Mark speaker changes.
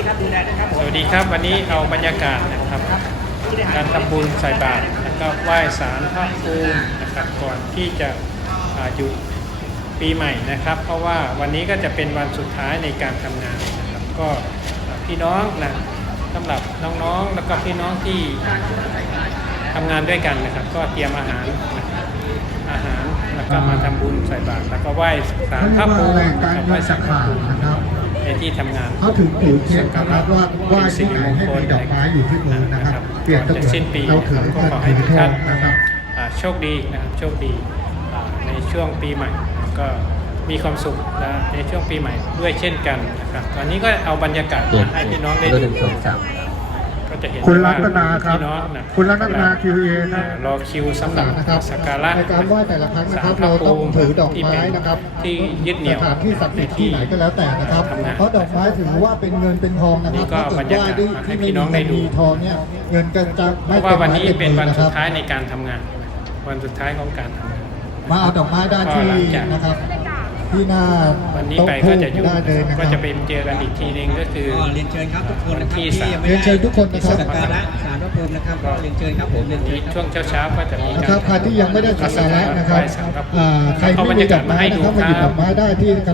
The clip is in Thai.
Speaker 1: สวัสดีครับวันนี้เอาบรรยากาศนะครับการทำบุญใส่บาตรแล้วก็ไหว้ศาลพระภูมินะครับก่อนที่จะหยุดปีใหม่นะครับเพราะว่าวันนี้ก็จะเป็นวันสุดท้ายในการทำงานนะครับก็พี่น้องนะสำหรับน้องๆแล้วก็พี่น้องที่ทำงานด้วยกันนะครับก็เตรียมอาหารแล้วก็มาทำบุญใส่บาตรแล้วก็ไหว้ศาลพระภูมิกับไหว้ศาลพระภูมิในที่ทำงาน
Speaker 2: เขาถึงถือเทียนนะครับว่าไหว้ที่ไหนให้มีดอกไม้อยู่ที่มือนะครับเปลี่ยนตัว
Speaker 1: สิ้นปี
Speaker 2: เราถือ
Speaker 1: ก็ขอให้ทุกท่าน
Speaker 2: นะครับ
Speaker 1: โชคดีนะครับโชคดีในช่วงปีใหม่ก็มีความสุขนะในช่วงปีใหม่ด้วยเช่นกันนะครับตอนนี้ก็เอาบรรยากาศมาให้พี่น้องได้ดูก็จะเห็น
Speaker 2: คุณรัตนาครับ
Speaker 1: พี่น้องนะ
Speaker 2: คุณรัตนา QA ครับ
Speaker 1: รอคิวสำหรับสักการะ
Speaker 2: ในการไหว้แต่ละครั้งนะครับเราต้องถือดอกไม้นะครับ
Speaker 1: ที่ยึดเหนี่ยว
Speaker 2: สถานที่ศักดิ์สิทธิ์ที่ไหนก็แล้วแต่นะครับเพราะดอกไม้ถือว่าเป็นเงินเป็นทองนะครับ
Speaker 1: นี่ก็บรรยากาศให้พี่น้องได้ดู
Speaker 2: มีทองเนี่ยเงินก็จะ
Speaker 1: เพ
Speaker 2: ไม่
Speaker 1: ราะว่าวันนี้เป็นวันสุด
Speaker 2: ะครับ
Speaker 1: ท้ายในการทำงานวันสุดท้ายของการทำงาน
Speaker 2: มาเอาดอกไม้ได้ที่นะครับที่หน้า
Speaker 1: วันนี้
Speaker 2: โต๊ะ
Speaker 1: ไป
Speaker 2: ทู
Speaker 1: ก็
Speaker 2: บ
Speaker 1: จะอยู่
Speaker 2: ได้เลยนะค
Speaker 1: ก็
Speaker 2: รับ
Speaker 1: จะไปเจอกันอีกทีนึงก็คือ
Speaker 3: เรียนเชิญครับทุกคนนะครับ
Speaker 1: ที่
Speaker 3: ที่ยังไม่
Speaker 2: เรียนเชิญทุกคนนะครับ
Speaker 3: สักการะศาลพระภูมินะครับก็เรียนเชิญครับผมเรียนเชิญครับ
Speaker 1: ช่วงเช้าก็จะมี
Speaker 2: นะครับใครที่ยังไม่ได้สักการะนะครับใคร
Speaker 1: เอาบร
Speaker 2: ไม่
Speaker 1: ร
Speaker 2: มี
Speaker 1: ยา
Speaker 2: ด
Speaker 1: กา
Speaker 2: อ
Speaker 1: ศ
Speaker 2: ก
Speaker 1: มา
Speaker 2: ไม้
Speaker 1: ให้
Speaker 2: นะ
Speaker 1: ดู
Speaker 2: ครับ
Speaker 1: ค
Speaker 2: มาหยิบด
Speaker 1: รั
Speaker 2: อบ กไม้ได้ที่